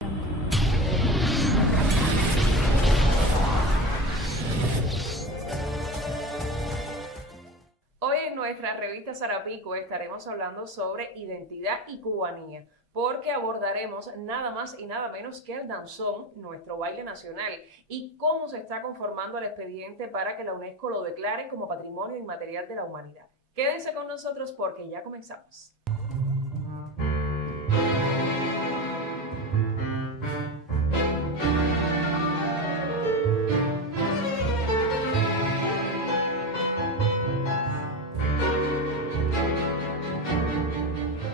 Hoy en nuestra revista Sarapico estaremos hablando sobre identidad y cubanía, porque abordaremos nada más y nada menos que el danzón, nuestro baile nacional, y cómo se está conformando el expediente para que la UNESCO lo declare como Patrimonio Inmaterial de la Humanidad. Quédense con nosotros porque ya comenzamos.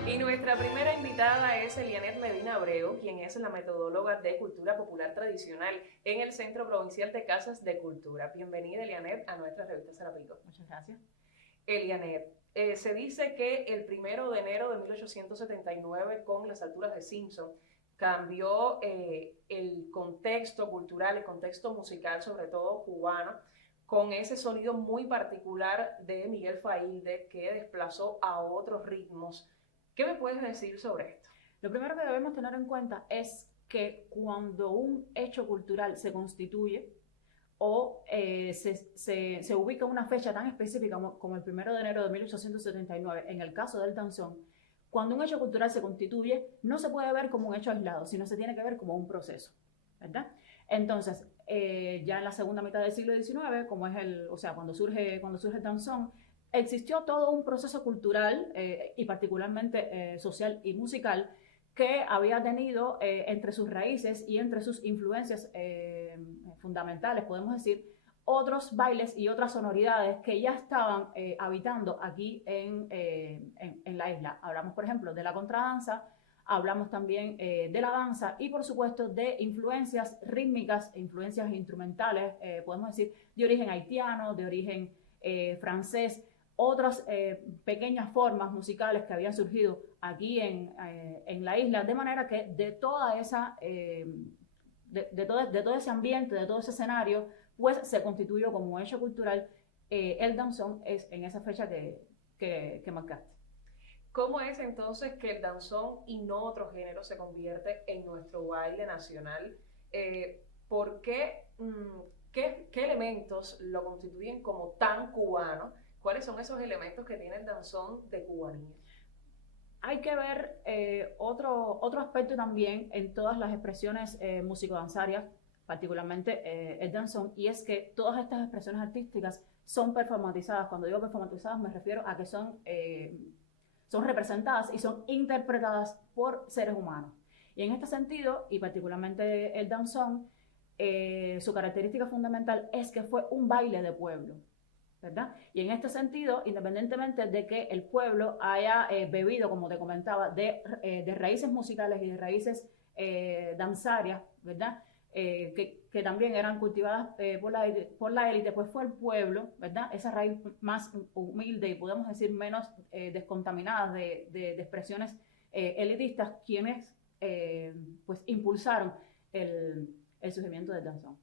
Y nuestra primera invitada es Elianet Medina Abreu, quien es la metodóloga de Cultura Popular Tradicional en el Centro Provincial de Casas de Cultura. Bienvenida, Elianet, a nuestra revista Sarapico. Muchas gracias. Elianet, se dice que el 1 de enero de 1879, con las alturas de Simpson, cambió el contexto cultural, el contexto musical, sobre todo cubano, con ese sonido muy particular de Miguel Faílde que desplazó a otros ritmos. ¿Qué me puedes decir sobre esto? Lo primero que debemos tener en cuenta es que cuando un hecho cultural se constituye o se ubica una fecha tan específica como el 1 de enero de 1879, en el caso del danzón, cuando un hecho cultural se constituye, no se puede ver como un hecho aislado, sino se tiene que ver como un proceso, ¿verdad? Entonces, ya en la segunda mitad del siglo XIX, cuando surge el danzón, existió todo un proceso cultural y particularmente social y musical que había tenido entre sus raíces y entre sus influencias fundamentales, podemos decir, otros bailes y otras sonoridades que ya estaban habitando aquí en la isla. Hablamos, por ejemplo, de la contradanza, hablamos también de la danza y, por supuesto, de influencias rítmicas, influencias instrumentales, podemos decir, de origen haitiano, de origen francés, otras pequeñas formas musicales que habían surgido aquí en la isla, de manera que de toda esa, de todo ese ambiente, de todo ese escenario, pues se constituyó como hecho cultural el danzón es en esa fecha que marcaste. ¿Cómo es entonces que el danzón y no otro género se convierte en nuestro baile nacional? ¿Por qué, qué elementos lo constituyen como tan cubano? ¿Cuáles son esos elementos que tiene el danzón de cubanía? Hay que ver otro aspecto también en todas las expresiones musicodanzarias, particularmente el danzón, y es que todas estas expresiones artísticas son performatizadas. Cuando digo performatizadas me refiero a que son representadas y son interpretadas por seres humanos. Y en este sentido, y particularmente el danzón, su característica fundamental es que fue un baile de pueblo, ¿verdad? Y en este sentido, independientemente de que el pueblo haya bebido, como te comentaba, de raíces musicales y de raíces danzarias, ¿verdad? Que también eran cultivadas por la élite, pues fue el pueblo, ¿verdad? Esa raíz más humilde y podemos decir menos descontaminada de expresiones elitistas, quienes pues impulsaron el surgimiento del danzón.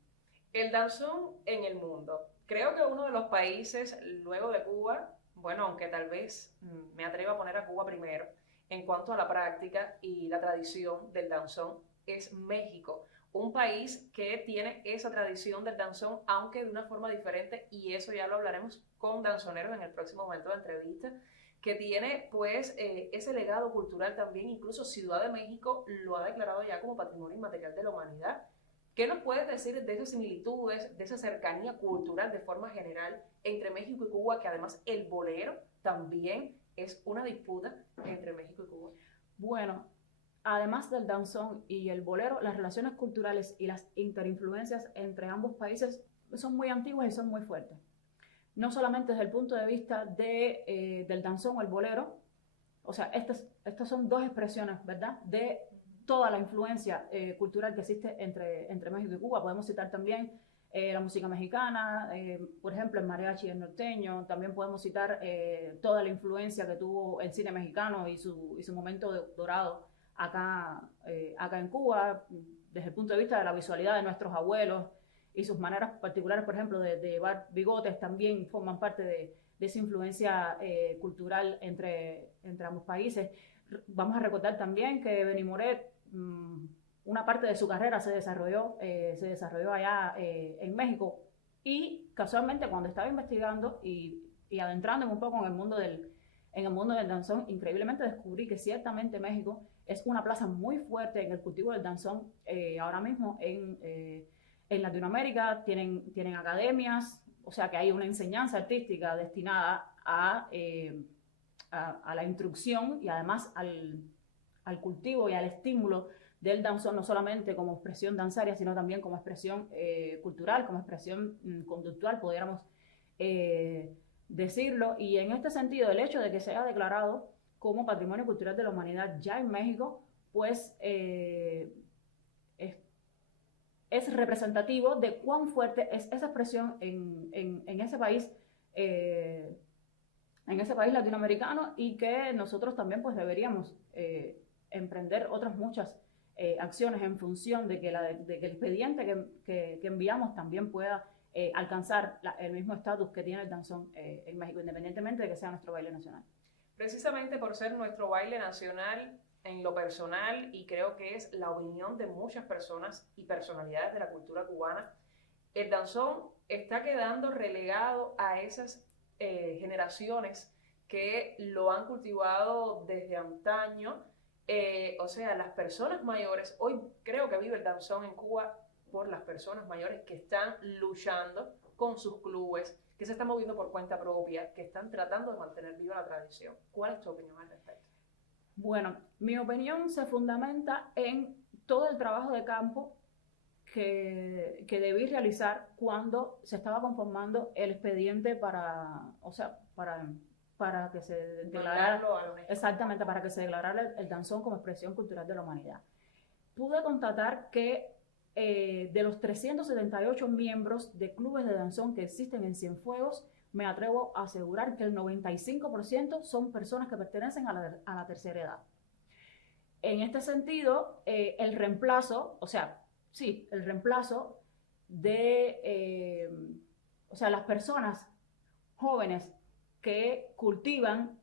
El danzón en el mundo. Creo que uno de los países, luego de Cuba, bueno, aunque tal vez me atreva a poner a Cuba primero, en cuanto a la práctica y la tradición del danzón, es México. Un país que tiene esa tradición del danzón, aunque de una forma diferente, y eso ya lo hablaremos con danzoneros en el próximo momento de entrevista, que tiene pues ese legado cultural también. Incluso Ciudad de México lo ha declarado ya como Patrimonio Inmaterial de la Humanidad. ¿Qué nos puedes decir de esas similitudes, de esa cercanía cultural de forma general entre México y Cuba, que además el bolero también es una disputa entre México y Cuba? Bueno, además del danzón y el bolero, las relaciones culturales y las interinfluencias entre ambos países son muy antiguas y son muy fuertes. No solamente desde el punto de vista del danzón o el bolero, o sea, estas son dos expresiones, ¿verdad?, de toda la influencia cultural que existe entre México y Cuba. Podemos citar también la música mexicana, por ejemplo, el mariachi y el norteño. También podemos citar toda la influencia que tuvo el cine mexicano y su momento dorado acá en Cuba, desde el punto de vista de la visualidad de nuestros abuelos y sus maneras particulares, por ejemplo, de llevar bigotes, también forman parte de esa influencia cultural entre ambos países. Vamos a recordar también que Benny Moré una parte de su carrera se desarrolló allá en México, y casualmente cuando estaba investigando y adentrándome un poco en el mundo del danzón, increíblemente descubrí que ciertamente México es una plaza muy fuerte en el cultivo del danzón. Ahora mismo en Latinoamérica tienen academias, o sea que hay una enseñanza artística destinada a la instrucción y además al cultivo y al estímulo del danzón, no solamente como expresión danzaria, sino también como expresión cultural, como expresión conductual, pudiéramos decirlo. Y en este sentido, el hecho de que se haya declarado como Patrimonio Cultural de la Humanidad ya en México, pues es representativo de cuán fuerte es esa expresión en ese país, latinoamericano, y que nosotros también pues deberíamos emprender otras muchas acciones en función de que el expediente que enviamos también pueda alcanzar el mismo estatus que tiene el danzón en México, independientemente de que sea nuestro baile nacional. Precisamente por ser nuestro baile nacional, en lo personal, y creo que es la opinión de muchas personas y personalidades de la cultura cubana, el danzón está quedando relegado a esas generaciones que lo han cultivado desde antaño. O sea, las personas mayores, hoy creo que vive el danzón en Cuba por las personas mayores que están luchando con sus clubes, que se están moviendo por cuenta propia, que están tratando de mantener viva la tradición. ¿Cuál es tu opinión al respecto? Bueno, mi opinión se fundamenta en todo el trabajo de campo que debí realizar cuando se estaba conformando el expediente para que se declarara, exactamente, para que se declarara el danzón como expresión cultural de la humanidad. Pude constatar que de los 378 miembros de clubes de danzón que existen en Cienfuegos, me atrevo a asegurar que el 95% son personas que pertenecen a la tercera edad. En este sentido, el reemplazo de las personas jóvenes que cultivan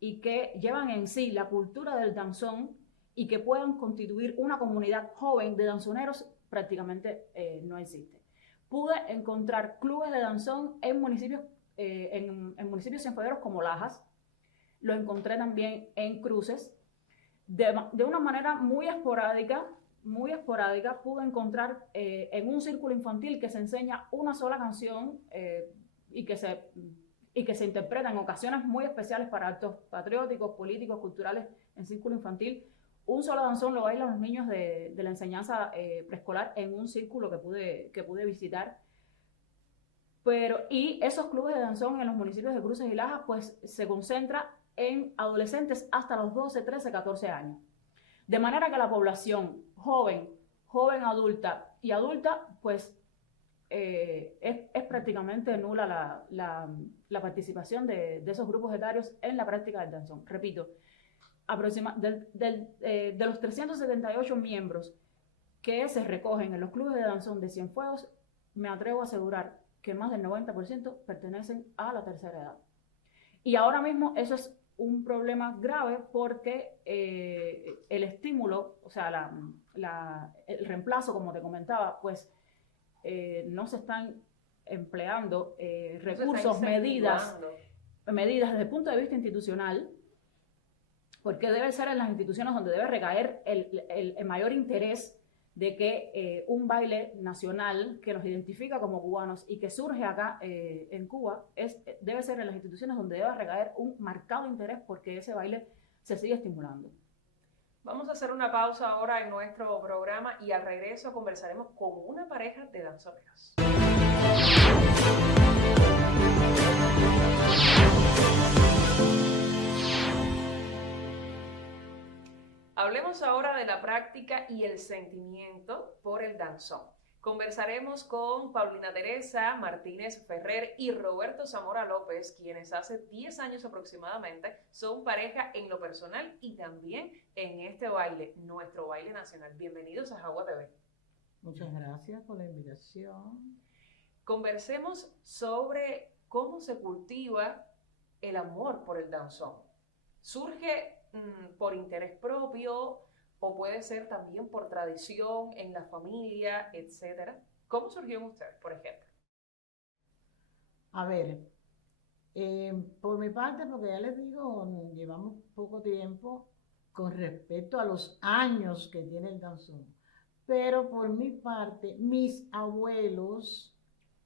y que llevan en sí la cultura del danzón y que puedan constituir una comunidad joven de danzoneros prácticamente no existe. Pude encontrar clubes de danzón en municipios cienfuegueros como Lajas, lo encontré también en Cruces. De una manera muy esporádica pude encontrar en un círculo infantil que se enseña una sola canción y que se interpreta en ocasiones muy especiales para actos patrióticos, políticos, culturales en círculo infantil. Un solo danzón lo bailan los niños de la enseñanza preescolar en un círculo que pude visitar. Y esos clubes de danzón en los municipios de Cruces y Lajas pues se concentra en adolescentes hasta los 12, 13, 14 años. De manera que la población joven, adulta y adulta, pues es prácticamente nula la participación de esos grupos etarios en la práctica del danzón. Repito, de los 378 miembros que se recogen en los clubes de danzón de Cienfuegos, me atrevo a asegurar que más del 90% pertenecen a la tercera edad. Y ahora mismo eso es un problema grave porque el estímulo, o sea, el reemplazo, como te comentaba, pues no se están empleando recursos, medidas desde el punto de vista institucional, porque debe ser en las instituciones donde debe recaer el mayor interés de que un baile nacional que nos identifica como cubanos y que surge acá en Cuba, debe ser en las instituciones donde debe recaer un marcado interés porque ese baile se sigue estimulando. Vamos a hacer una pausa ahora en nuestro programa y al regreso conversaremos con una pareja de danzoneros. Hablemos ahora de la práctica y el sentimiento por el danzón. Conversaremos con Paulina Teresa Martínez Ferrer y Roberto Zamora López, quienes hace 10 años aproximadamente son pareja en lo personal y también en este baile, nuestro baile nacional. Bienvenidos a Jagua TV. Muchas gracias por la invitación. Conversemos sobre cómo se cultiva el amor por el danzón. ¿Surge por interés propio o puede ser también por tradición en la familia, etcétera. ¿Cómo surgió en usted, por ejemplo? A ver, por mi parte, porque ya les digo, llevamos poco tiempo con respecto a los años que tiene el danzón. Pero por mi parte, mis abuelos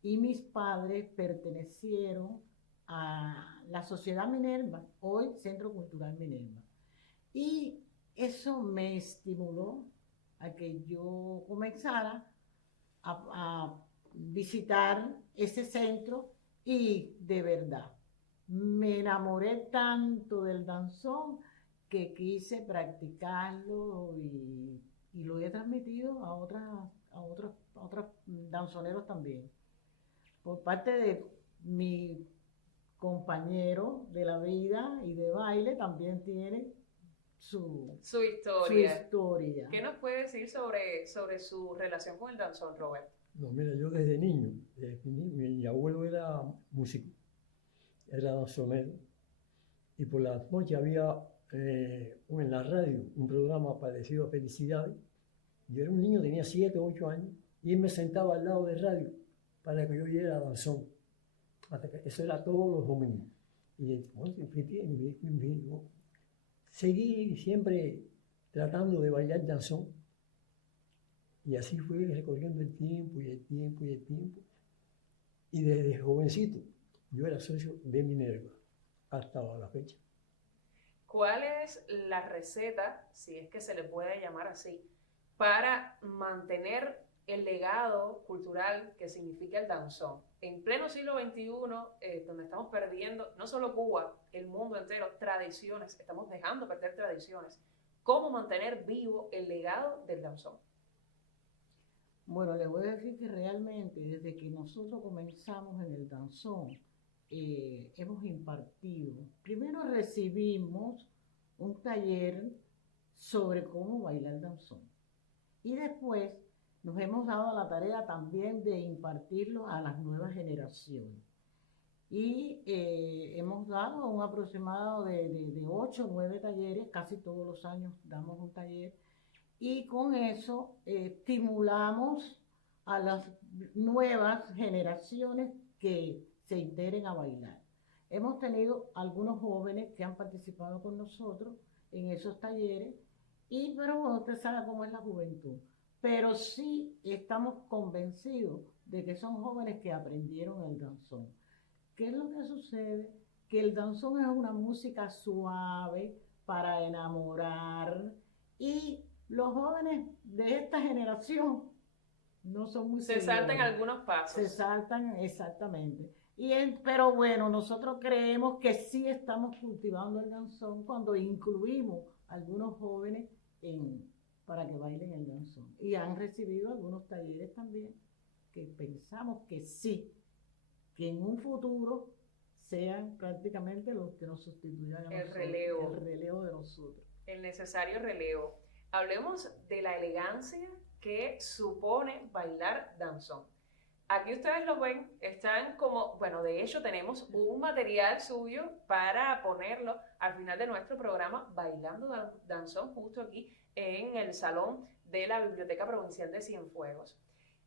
y mis padres pertenecieron a la Sociedad Minerva, hoy Centro Cultural Minerva. Y eso me estimuló a que yo comenzara a visitar ese centro y de verdad me enamoré tanto del danzón que quise practicarlo y lo he transmitido a otros danzoneros también. Por parte de mi compañero de la vida y de baile también tiene Su su historia. historia. ¿Qué nos puede decir sobre su relación con el danzón, Robert? No, mira, yo desde niño, mi abuelo era músico, era danzonero, y por las noches había en la radio un programa parecido a Felicidades. Yo era un niño, tenía 7 o 8 años, y él me sentaba al lado del radio para que yo oyera danzón. Eso era todos los domingos. Y bueno, seguí siempre tratando de bailar danzón. Y así fue recorriendo el tiempo y el tiempo y el tiempo. Y desde jovencito yo era socio de Minerva hasta la fecha. ¿Cuál es la receta, si es que se le puede llamar así, para mantener el legado cultural que significa el danzón? En pleno siglo XXI, donde estamos perdiendo, no solo Cuba, el mundo entero, tradiciones, estamos dejando perder tradiciones. ¿Cómo mantener vivo el legado del danzón? Bueno, les voy a decir que realmente desde que nosotros comenzamos en el danzón, hemos impartido. Primero recibimos un taller sobre cómo bailar danzón. Y después nos hemos dado la tarea también de impartirlo a las nuevas generaciones. Y hemos dado un aproximado de 8 o 9 talleres, casi todos los años damos un taller. Y con eso estimulamos a las nuevas generaciones que se integren a bailar. Hemos tenido algunos jóvenes que han participado con nosotros en esos talleres, pero bueno, usted sabe cómo es la juventud. Pero sí estamos convencidos de que son jóvenes que aprendieron el danzón. ¿Qué es lo que sucede? Que el danzón es una música suave para enamorar y los jóvenes de esta generación no son muy Se saltan seguidores. algunos pasos. Se saltan, exactamente. Pero bueno, nosotros creemos que sí estamos cultivando el danzón cuando incluimos a algunos jóvenes para que bailen el danzón. Y han recibido algunos talleres también que pensamos que sí, que en un futuro sean prácticamente los que nos sustituyan a El nosotros, relevo. el relevo de nosotros. El necesario relevo. Hablemos de la elegancia que supone bailar danzón. Aquí ustedes lo ven, están como, bueno, de hecho tenemos un material suyo para ponerlo al final de nuestro programa, Bailando Danzón, justo aquí en el salón de la Biblioteca Provincial de Cienfuegos.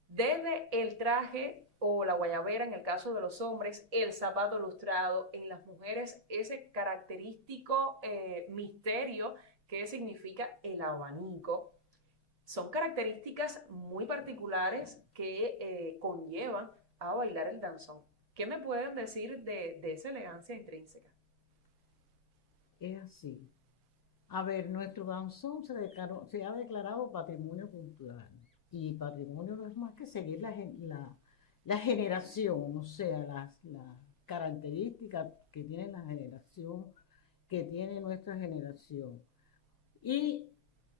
Desde el traje o la guayabera en el caso de los hombres, el zapato lustrado, en las mujeres ese característico misterio que significa el abanico. Son características muy particulares que conllevan a bailar el danzón. ¿Qué me pueden decir de esa elegancia intrínseca? Es así. A ver, nuestro danzón se ha declarado patrimonio cultural. Y patrimonio no es más que seguir la generación, o sea, las características que tiene la generación, que tiene nuestra generación. Y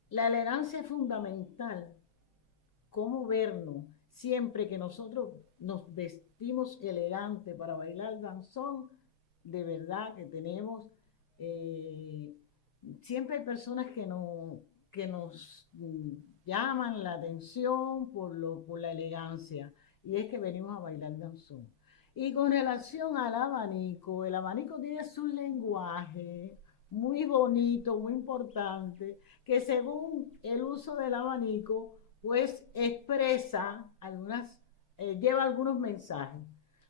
la elegancia es fundamental, cómo vernos siempre que nosotros nos vestimos elegante para bailar danzón, de verdad que tenemos, siempre hay personas que nos llaman la atención por la elegancia, y es que venimos a bailar danzón. Y con relación al abanico, el abanico tiene su lenguaje, muy bonito, muy importante, que según el uso del abanico, pues expresa lleva algunos mensajes.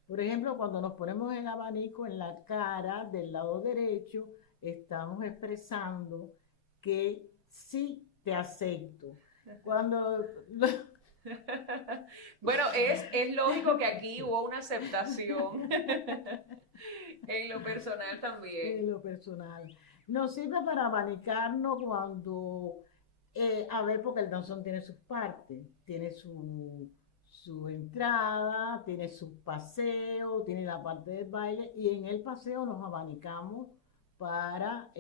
Por ejemplo, cuando nos ponemos el abanico en la cara del lado derecho, estamos expresando que sí te acepto. Cuando Bueno, es lógico que aquí hubo una aceptación en lo personal también. en lo personal. Nos sirve para abanicarnos cuando, a ver, porque el danzón tiene sus partes, tiene su entrada, tiene su paseo, tiene la parte del baile, y en el paseo nos abanicamos para,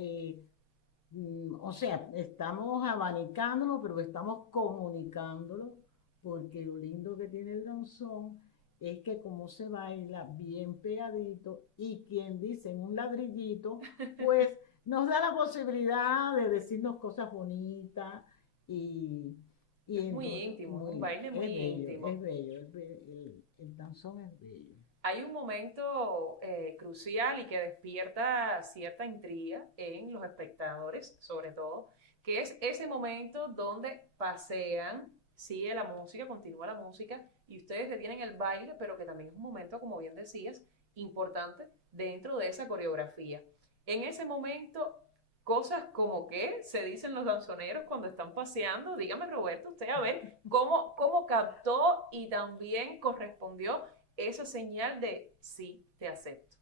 o sea, estamos abanicándonos, pero estamos comunicándolo, porque lo lindo que tiene el danzón es que como se baila bien pegadito y quien dice en un ladrillito, pues nos da la posibilidad de decirnos cosas bonitas y, y Es muy entonces, íntimo, un baile muy íntimo. Es bello, el danzón es bello. Hay un momento crucial y que despierta cierta intriga en los espectadores, sobre todo, que es ese momento donde pasean, sigue la música, continúa la música y ustedes detienen el baile, pero que también es un momento, como bien decías, importante dentro de esa coreografía. En ese momento, cosas como que se dicen los danzoneros cuando están paseando, dígame Roberto, usted a ver cómo captó y también correspondió esa señal de sí, te acepto.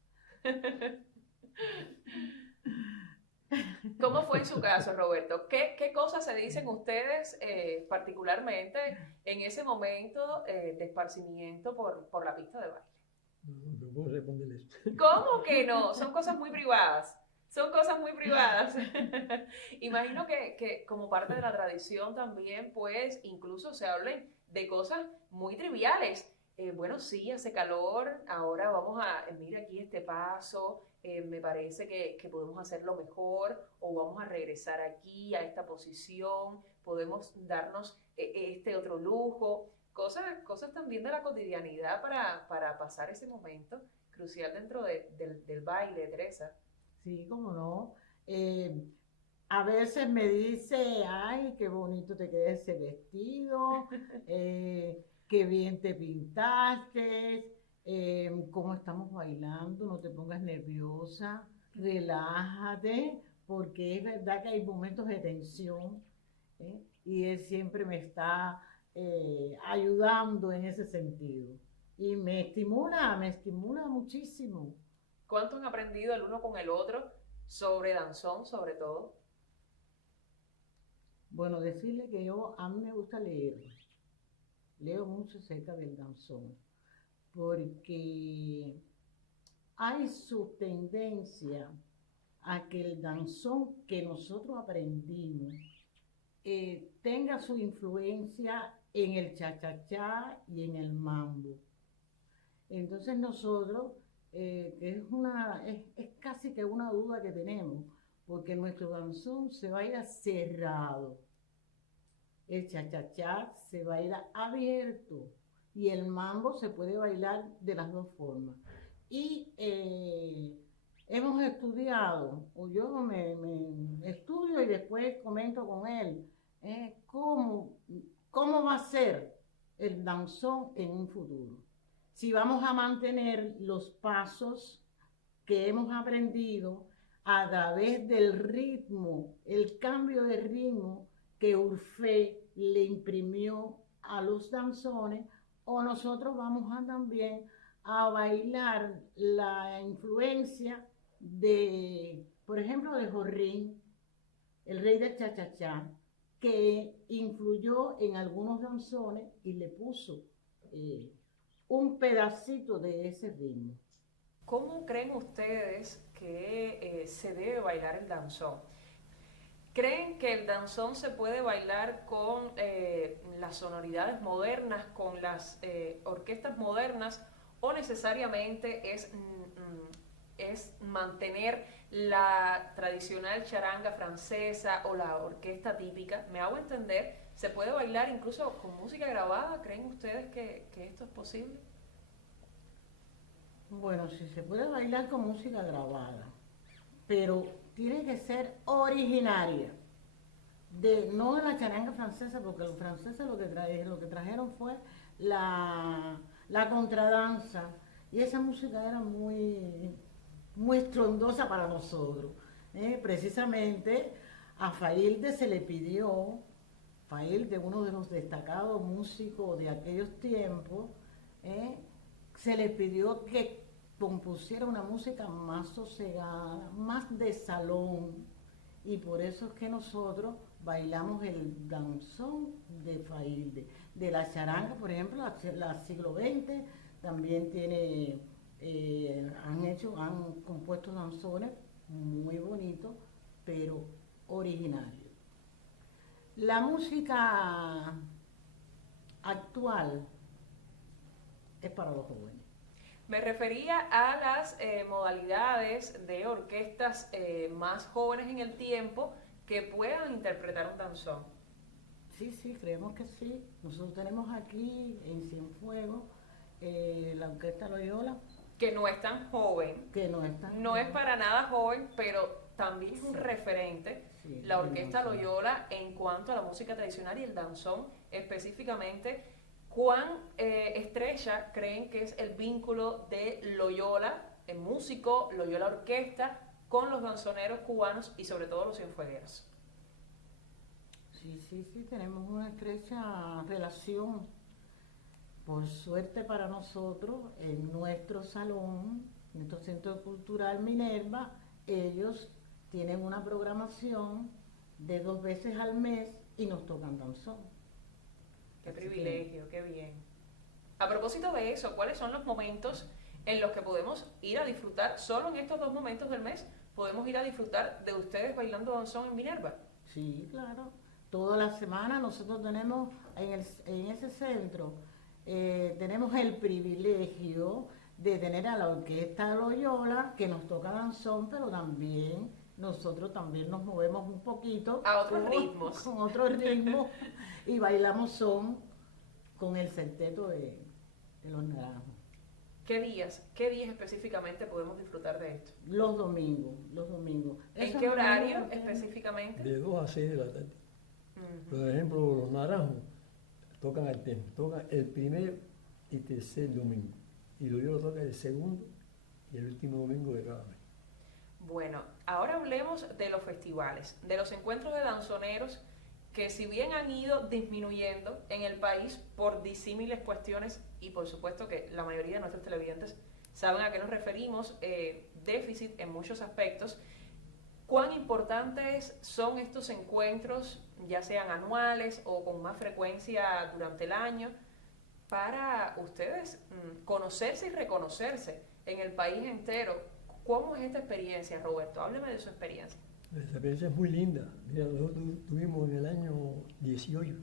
¿Cómo fue en su caso, Roberto? ¿Qué cosas se dicen ustedes particularmente en ese momento de esparcimiento por la pista de baile? No puedo responder eso. ¿Cómo que no? Son cosas muy privadas. Son cosas muy privadas. Imagino que como parte de la tradición también, pues, incluso se hablen de cosas muy triviales. Bueno, sí, hace calor, ahora vamos mira aquí este paso, me parece que podemos hacerlo mejor, o vamos a regresar aquí a esta posición, podemos darnos este otro lujo, cosas también de la cotidianidad para pasar ese momento crucial dentro del baile, Teresa. Sí, cómo no. A veces me dice, ay, qué bonito te queda ese vestido, qué bien te pintaste, cómo estamos bailando, no te pongas nerviosa, relájate, porque es verdad que hay momentos de tensión, y él siempre me está ayudando en ese sentido. Y me estimula muchísimo. ¿Cuánto han aprendido el uno con el otro sobre danzón, sobre todo? Bueno, decirle que a mí me gusta leer, leo mucho acerca del danzón, porque hay su tendencia a que el danzón que nosotros aprendimos tenga su influencia en el cha-cha-cha y en el mambo. Entonces nosotros, es casi que una duda que tenemos, porque nuestro danzón se baila cerrado, el cha-cha-cha se baila abierto y el mambo se puede bailar de las dos formas. Y hemos estudiado, o yo me estudio y después comento con él, cómo va a ser el danzón en un futuro. Si vamos a mantener los pasos que hemos aprendido a través del ritmo, el cambio de ritmo que Urfé le imprimió a los danzones, o nosotros vamos también a bailar la influencia de, por ejemplo, de Jorrín, el rey del cha-cha-cha, que influyó en algunos danzones y le puso un pedacito de ese ritmo. ¿Cómo creen ustedes que se debe bailar el danzón? ¿Creen que el danzón se puede bailar con las sonoridades modernas, con las orquestas modernas, o necesariamente es mantener la tradicional charanga francesa o la orquesta típica? ¿Me hago entender? ¿Se puede bailar incluso con música grabada? ¿Creen ustedes que esto es posible? Bueno, sí se puede bailar con música grabada, pero tiene que ser originaria. No de la charanga francesa, porque los franceses lo que trajeron fue la contradanza, y esa música era muy estrondosa para nosotros. Precisamente a Failde se le pidió, Failde, uno de los destacados músicos de aquellos tiempos, se le pidió que compusiera una música más sosegada, más de salón, y por eso es que nosotros bailamos el danzón de Failde. De la charanga, por ejemplo, la siglo XX también tiene, han compuesto danzones muy bonitos, pero originarios. La música actual es para los jóvenes. Me refería a las modalidades de orquestas más jóvenes en el tiempo que puedan interpretar un danzón. Sí, creemos que sí. Nosotros tenemos aquí en Cienfuegos la Orquesta Loyola. Que no es tan joven. Que no es tan No joven. es para nada joven, pero también es un referente, Sí, la Orquesta danzón. Loyola, en cuanto a la música tradicional y el danzón específicamente. ¿Cuán estrecha creen que es el vínculo de Loyola, el músico, Loyola Orquesta, con los danzoneros cubanos y sobre todo los cienfuegueros? Sí, tenemos una estrecha relación. Por suerte para nosotros, en nuestro salón, nuestro Centro Cultural Minerva, ellos tienen una programación de 2 veces al mes y nos tocan danzón. Qué Así que- privilegio, qué bien. A propósito de eso, ¿cuáles son los momentos en los que podemos ir a disfrutar, solo en estos 2 momentos del mes, podemos ir a disfrutar de ustedes bailando danzón en Minerva? Sí, claro. Toda la semana nosotros tenemos en ese centro, tenemos el privilegio de tener a la Orquesta Loyola, que nos toca danzón, pero también nosotros también nos movemos un poquito. A otros ritmos. Con otros ritmos, y bailamos son con el Centeto de los Naranjos. ¿Qué días específicamente podemos disfrutar de esto? Los domingos. ¿En Eso qué es horario algo que- específicamente? De 2 a 6 de la tarde. Ujú. Por ejemplo, los naranjos tocan alterno, tocan el primer y tercer domingo. Y Loyola toca el segundo y el último domingo de cada mes. Bueno, ahora hablemos de los festivales, de los encuentros de danzoneros que si bien han ido disminuyendo en el país por disímiles cuestiones y por supuesto que la mayoría de nuestros televidentes saben a qué nos referimos, déficit en muchos aspectos, ¿cuán importantes son estos encuentros, ya sean anuales o con más frecuencia durante el año, para ustedes conocerse y reconocerse en el país entero? ¿Cómo es esta experiencia, Roberto? Hábleme de su experiencia. La experiencia es muy linda. Mira, nosotros tuvimos en el año 18,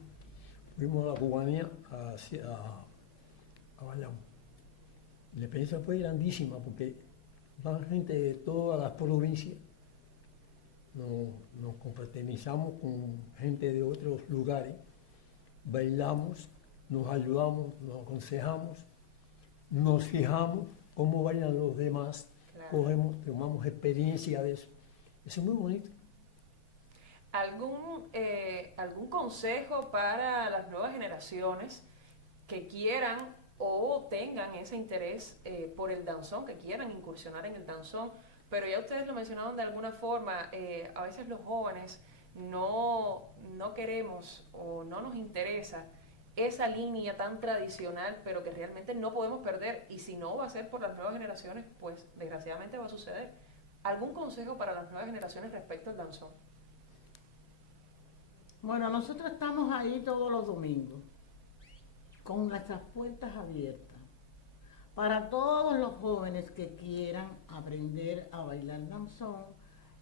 fuimos a la cubanía a Bayamo. La experiencia fue grandísima porque van gente de todas las provincias. Nos confraternizamos con gente de otros lugares, bailamos, nos ayudamos, nos aconsejamos, nos fijamos cómo bailan los demás, Claro. tomamos experiencia de eso. Eso es muy bonito. ¿Algún consejo para las nuevas generaciones que quieran o tengan ese interés por el danzón, que quieran incursionar en el danzón? Pero ya ustedes lo mencionaron de alguna forma, a veces los jóvenes no queremos o no nos interesa esa línea tan tradicional, pero que realmente no podemos perder, y si no va a ser por las nuevas generaciones, pues desgraciadamente va a suceder. ¿Algún consejo para las nuevas generaciones respecto al danzón? Bueno, nosotros estamos ahí todos los domingos, con nuestras puertas abiertas, para todos los jóvenes que quieran aprender a bailar danzón.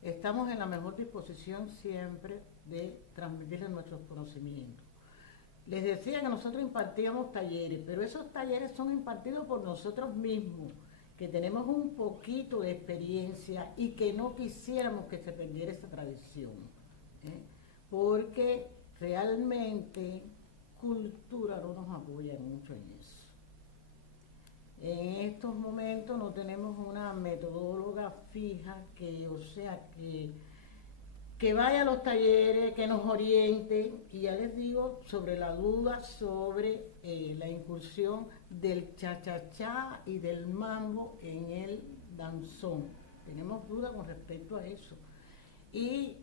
Estamos en la mejor disposición siempre de transmitirles nuestros conocimientos. Les decía que nosotros impartíamos talleres, pero esos talleres son impartidos por nosotros mismos, que tenemos un poquito de experiencia y que no quisiéramos que se perdiera esa tradición, porque realmente cultura no nos apoya mucho en eso. En estos momentos no tenemos una metodóloga fija que vaya a los talleres, que nos oriente, y ya les digo, sobre la duda sobre la incursión del cha-cha-cha y del mambo en el danzón. Tenemos duda con respecto a eso. Y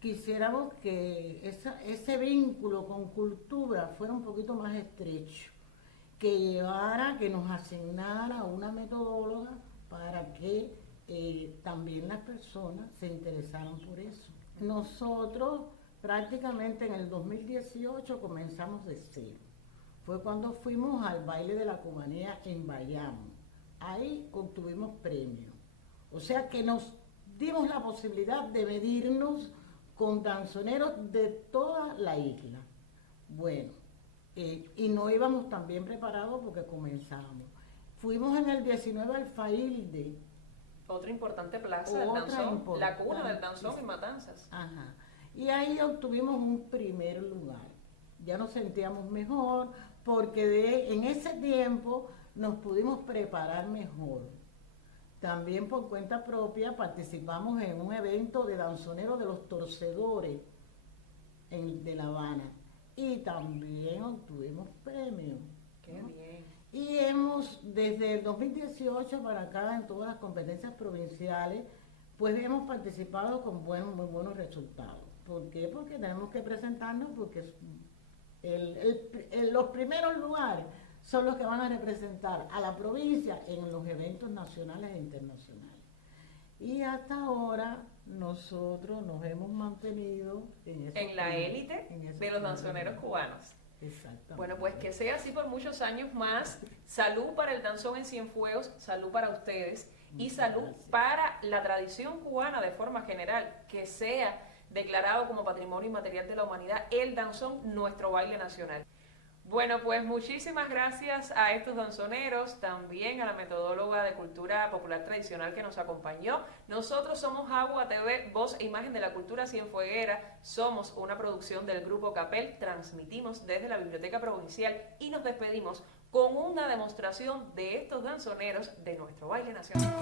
quisiéramos que ese vínculo con cultura fuera un poquito más estrecho, que nos asignara una metodóloga para que también las personas se interesaran por eso. Nosotros prácticamente en el 2018 comenzamos de cero. Fue cuando fuimos al baile de la cubanía en Bayamo. Ahí obtuvimos premio. O sea que nos dimos la posibilidad de medirnos con danzoneros de toda la isla. Bueno, y no íbamos tan bien preparados porque comenzamos. Fuimos en el 19 al Failde. Otra importante plaza del danzón, la cuna del danzón en Matanzas. Ajá. Y ahí obtuvimos un primer lugar. Ya nos sentíamos mejor porque en ese tiempo nos pudimos preparar mejor. También por cuenta propia participamos en un evento de danzoneros de los torcedores de La Habana. Y también obtuvimos premios. Qué bien. Y desde el 2018 para acá, en todas las competencias provinciales, pues hemos participado con muy buenos resultados. ¿Por qué? Porque tenemos que presentarnos, porque los primeros lugares son los que van a representar a la provincia en los eventos nacionales e internacionales. Y hasta ahora nosotros nos hemos mantenido en la élite de los danzoneros cubanos. Exactamente. Bueno, pues que sea así por muchos años más. Salud para el danzón en Cienfuegos, salud para ustedes y salud para la tradición cubana de forma general, que sea declarado como Patrimonio Inmaterial de la Humanidad el danzón, nuestro baile nacional. Bueno, pues muchísimas gracias a estos danzoneros, también a la metodóloga de cultura popular tradicional que nos acompañó. Nosotros somos Agua TV, voz e imagen de la cultura cienfueguera. Somos una producción del Grupo Capel, transmitimos desde la Biblioteca Provincial y nos despedimos con una demostración de estos danzoneros de nuestro baile nacional.